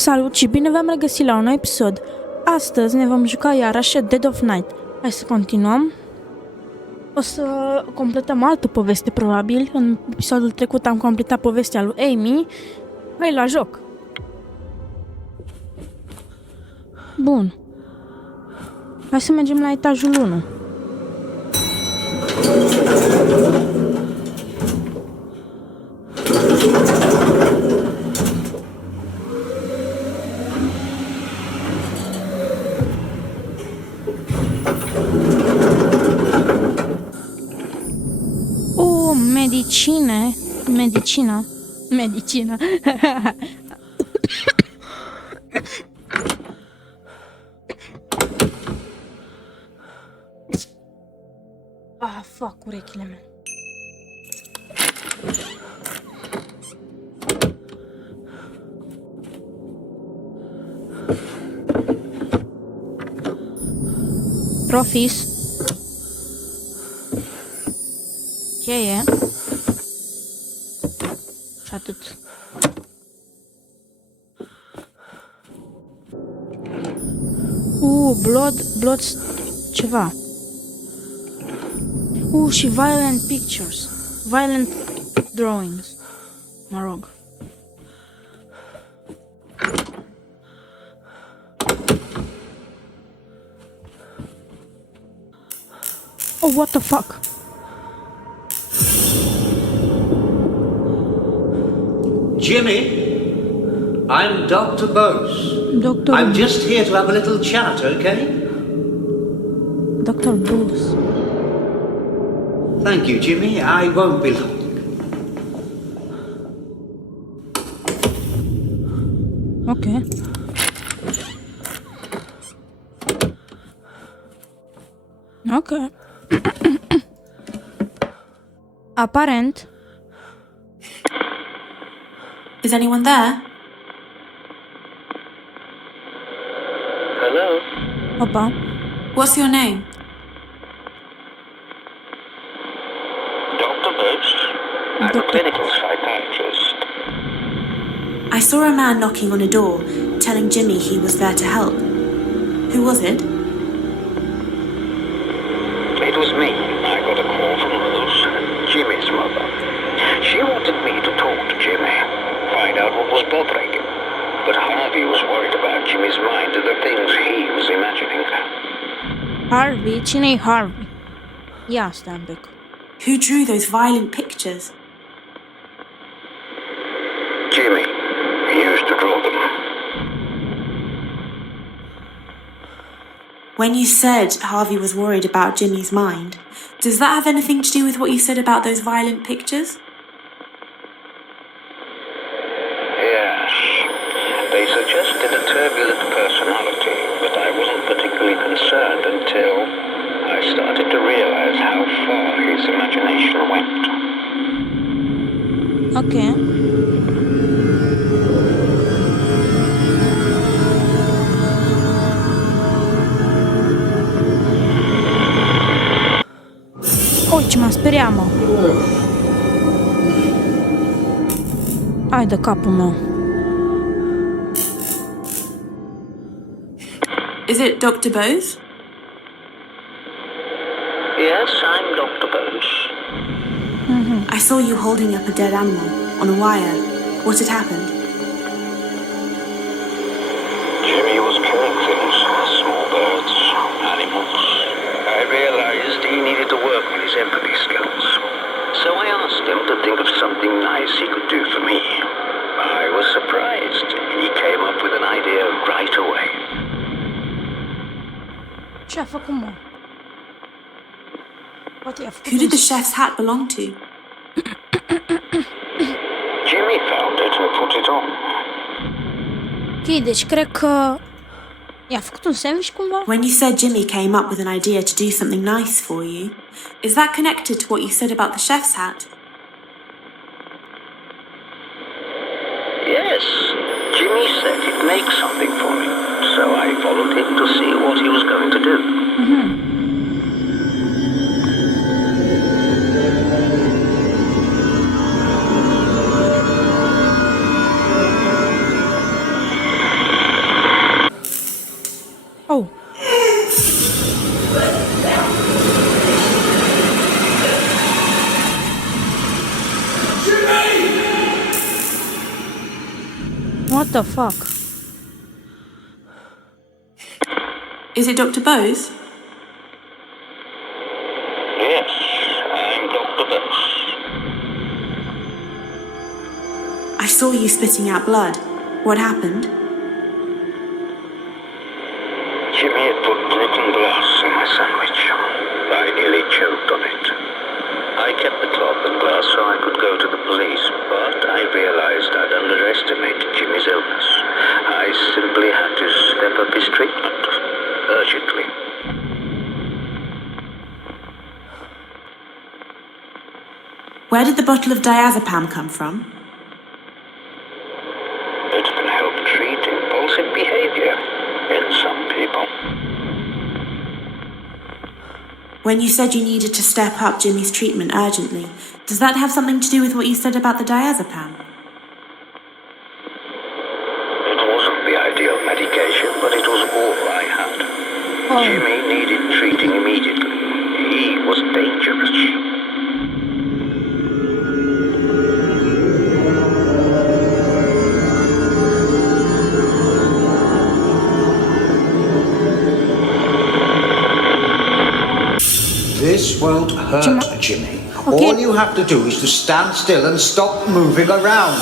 Salut și bine v-am regăsit la un nou episod. Astăzi ne vom juca iarăși Dead of Night. Hai să continuăm. O să completăm altă poveste, probabil. În episodul trecut am completat povestea lui Amy. Hai la joc. Bun. Hai să mergem la etajul 1. Medicina. Fuck, urechile mele. Profis. Cheie. Și atât. Blood, ceva. Și violent pictures. Violent drawings. Mă rog. Oh, what the fuck? Jimmy, I'm Dr. Bose. I'm just here to have a little chat, okay? Dr. Bose. Thank you, Jimmy. I won't be long. Okay. Okay. Aparent. Is anyone there? Hello? Opa. What's your name? Dr. Bose? I'm a clinical psychiatrist. I saw a man knocking on a door, telling Jimmy he was there to help. Who was it? It was me. I got a call from Rose, Jimmy's mother. She wanted me to talk to Jimmy, find out what was bothering him. But Harvey was worried about Jimmy's mind and the things he was imagining. Harvey? Cine-i Harvey? Ia stai un pic. Who drew those violent pictures? Jimmy. He used to draw them. When you said Harvey was worried about Jimmy's mind, does that have anything to do with what you said about those violent pictures? Yes. They suggested a turbulent personality, but I wasn't particularly concerned until I started to realize how far his imagination went. Okay. Ce m-a speriat, mă. Hai de capul meu. Is it Dr. Bose? Yes, I'm Dr. Bose. I saw you holding up a dead animal on a wire. What had happened? Jimmy was killing things, small birds, animals. I realized he needed to work on his empathy skills. So I asked him to think of something nice he could do for me. I was surprised. He came up with an idea right away. Ce-a făcut, mă? Poate i-a făcut Who did the chef's hat belong to? Jimmy found it and put it on. Ok, deci cred că i-a făcut un sandwich cumva? When you said Jimmy came up with an idea to do something nice for you, is that connected to what you said about the chef's hat? Yes, Jimmy said he'd make something for me, so I followed him to see what he was going to do. the fuck? Is it Dr. Bose? Yes, I'm Dr. Bose. I saw you spitting out blood. What happened? Jimmy had put broken glass in my sandwich. I nearly choked on it. I kept the cloth and glass so I could go to the police, but I realized I'd underestimated Jimmy's illness. I simply had to step up his treatment, urgently. Where did the bottle of diazepam come from? It can help treat impulsive behavior in some people. When you said you needed to step up Jimmy's treatment urgently, does that have something to do with what you said about the diazepam? It wasn't the ideal medication, but it was all I had. Jimmy needed treating immediately. He was dangerous. This won't hurt, Jimmy. Okay. All you have to do is to stand still and stop moving around.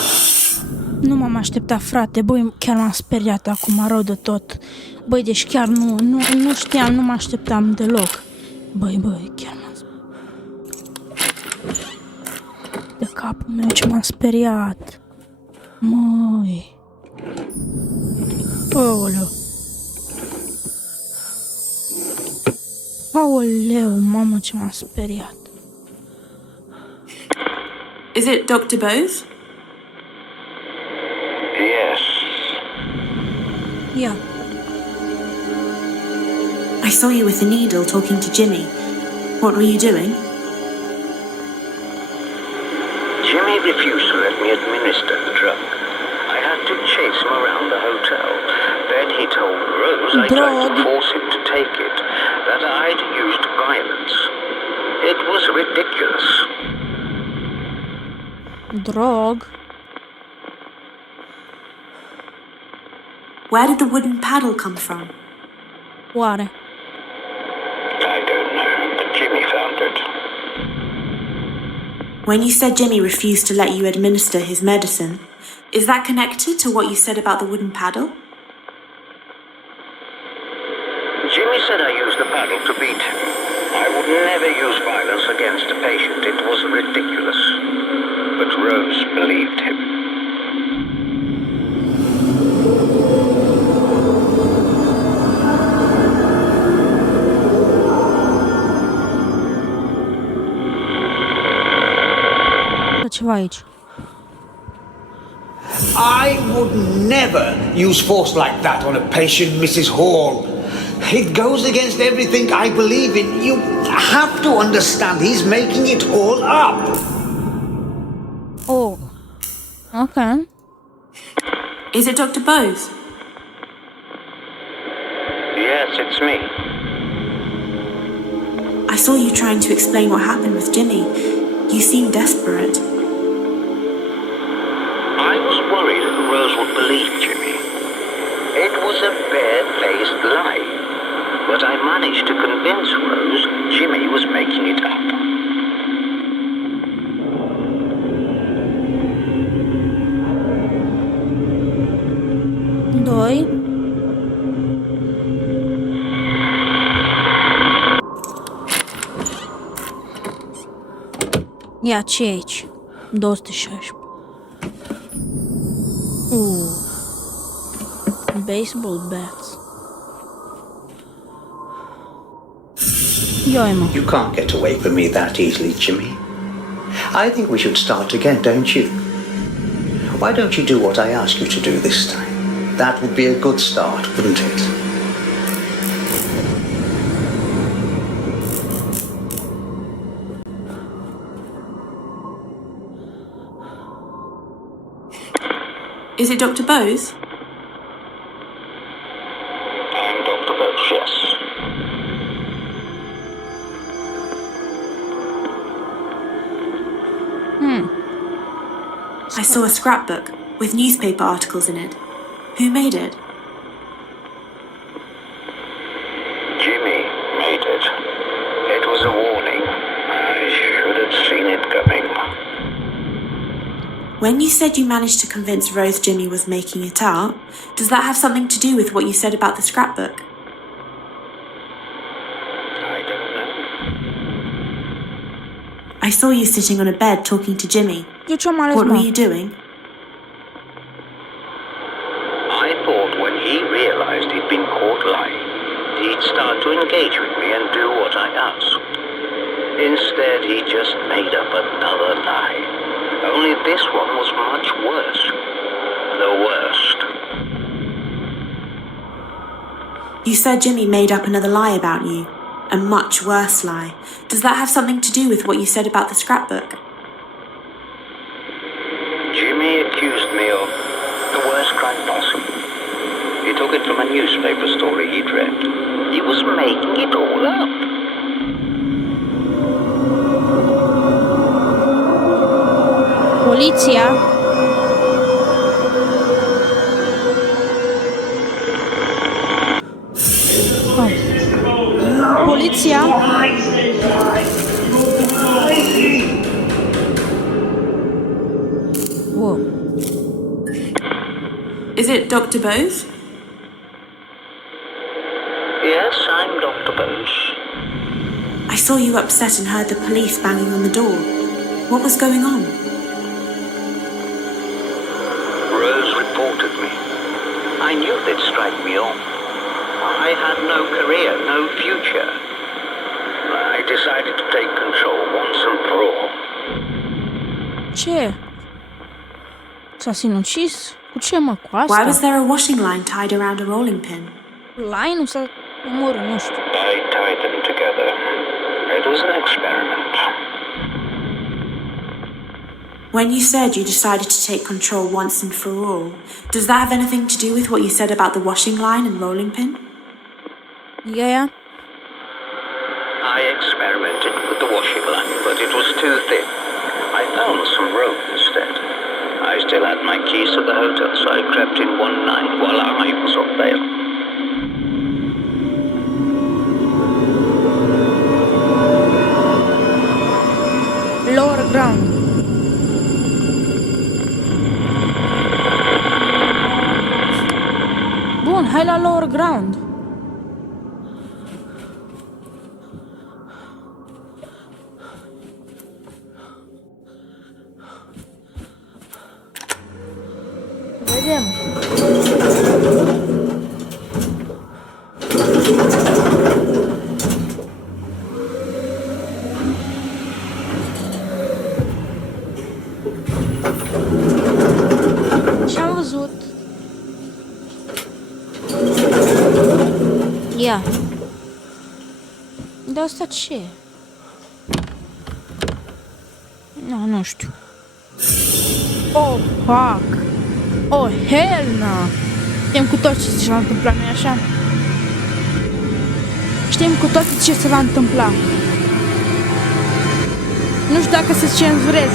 Nu m-am așteptat, frate. Băi, chiar m-am speriat acum, rău de tot. Băi, deci chiar nu știam, nu mă așteptam deloc. Băi, chiar m-am speriat. De capul meu ce m-am speriat. Măi. Aoleu. Aoleu, mamă, ce m-am speriat. Is it Dr. Bose? Yes. Ia. I saw you with a needle talking to Jimmy. What were you doing? Jimmy refused to let me administer the drug. I had to chase him around the hotel. Then he told Rose I tried to force him to take it, that I'd used violence. It was ridiculous. Drog. Where did the wooden paddle come from? Oare? I don't know, but Jimmy found it. When you said Jimmy refused to let you administer his medicine, is that connected to what you said about the wooden paddle? Jimmy said I used the paddle to beat him. I would never use violence against a patient. It was ridiculous. But Rose believed him. Ceva aici. I would never use force like that on a patient, Mrs. Hall. It goes against everything I believe in. You have to understand he's making it all up. Oh. Okay. Is it Dr. Bose? Yes, it's me. I saw you trying to explain what happened with Jimmy. You seemed desperate. I was worried Rose would believe Jimmy. It was a bare-faced lie. But I managed to convince Rose Jimmy was making it up. Doi. Ia, ce e aici? 216. Baseball bats. Ioi, mă. You can't get away from me that easily, Jimmy. I think we should start again, don't you? Why don't you do what I ask you to do this time? That would be a good start, wouldn't it? Is it Dr. Bose? I'm Dr. Bose, yes. I saw a scrapbook with newspaper articles in it. Who made it? Jimmy made it. It was a warning. I should have seen it coming. When you said you managed to convince Rose Jimmy was making it up, does that have something to do with what you said about the scrapbook? I don't know. I saw you sitting on a bed talking to Jimmy. Eu ce-am ales, What were mă? you doing? I thought when he realized he'd been caught lying, he'd start to engage with me and do what I asked. Instead, he just made up another lie. Only this one was much worse. The worst. You said Jimmy made up another lie about you. A much worse lie. Does that have something to do with what you said about the scrapbook? Jimmy accused me of the worst crime possible. He took it from a newspaper story he'd read. He was making it all up. Poliția? Oh. Poliția? Whoa. Is it Dr. Bose? Yes, I'm Dr. Bose. I saw you upset and heard the police banging on the door. What was going on? Rose reported me. I knew they'd strike me off. I had no career, no future. I decided to take control once and for all. Ce? S-a sinucis? Cu ce, mă, cu asta? Why was there a washing line tied around a rolling pin? Line-ul s-a omorât, nu știu. I tied them together. It was an experiment. When you said you decided to take control once and for all, does that have anything to do with what you said about the washing line and rolling pin? Yeah. I experimented with the washing line, but it was too thin. I found some rope instead. I still had my keys to the hotel, so I crept in one night while I was on bail. Lower ground. Bun, hai la lower ground. Vedem. Ce-am văzut? Ia. Dar asta ce e? Nu știu. Oh, fuck! Oh, hell no! Știm cu toții ce s-a întâmplat, nu-i așa? Știm cu toții ce se va întâmpla. Nu știu dacă să cenzurez.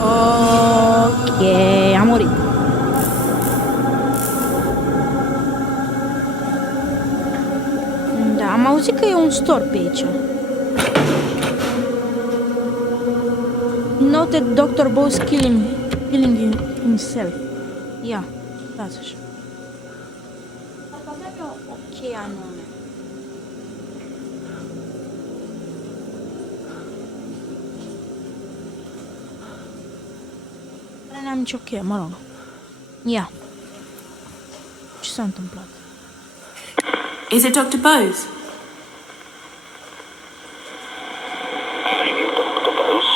Ok, a murit. Da, am auzit că e un store pe aici. Noted Dr. Bose killing himself. Ia, dați așa. Ok, anume. N-am nicio cheie, mă rog. Ia. Ce s-a întâmplat? Is it Dr. Bose? I'm Dr. Bose.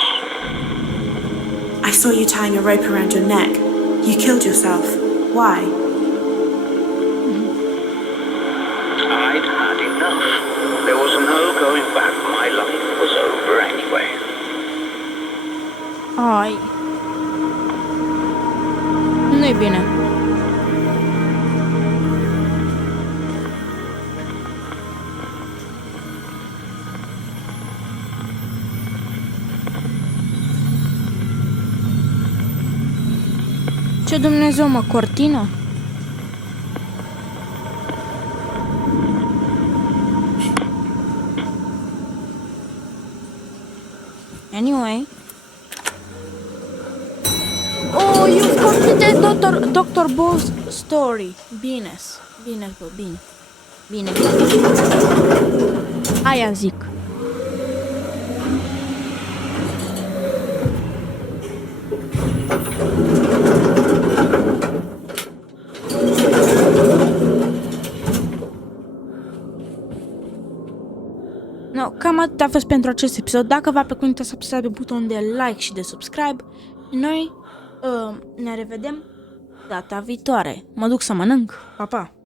I saw you tying a rope around your neck. You killed yourself. Why? I'd had enough. There was no going back. My life was over anyway. Ai. Nu-i bine. Ce Dumnezeu, mă, cortină? Anyway. Oh, you've completed Doctor Boabe's story. Bine, bă, bine. Bine. Aia zic. No, cam atât a fost pentru acest episod. Dacă v-a plăcut, nu uitați să apăsați pe butonul de like și de subscribe. Noi ne revedem data viitoare. Mă duc să mănânc. Pa, pa!